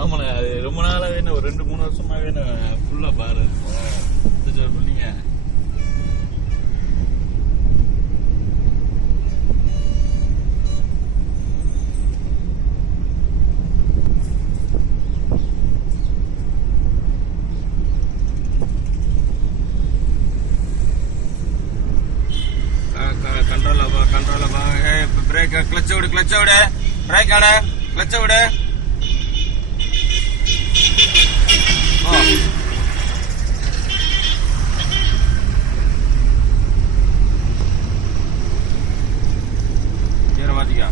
ஆமாண்ணே, அது ரொம்ப நாளாவே என்ன ஒரு 2-3 வருஷமாவே ஃபுல்லா பாரு பிள்ளைங்க. கண்ட்ரோல பா. பிரேக், கிளச்ச விடு, பிரேக் ஆன, கிளச்ச விடு. கீரை மாத்திக்கா.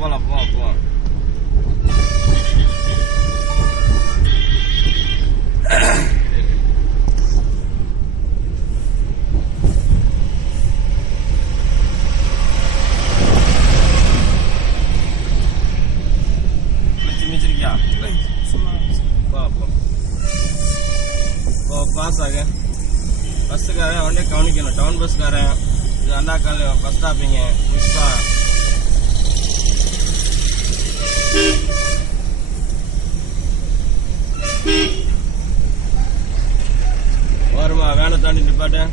போலாம் போ. பாஸ் ஆக பஸ்ஸுக்காரன் அவனே கவனிக்கணும். டவுன் பஸ்காரன் இது அண்ணாக்கால் பஸ் ஸ்டாப்பிங்க மிஸ்பா. வருமா வேனை தாண்டி நிப்பாட்டேன்.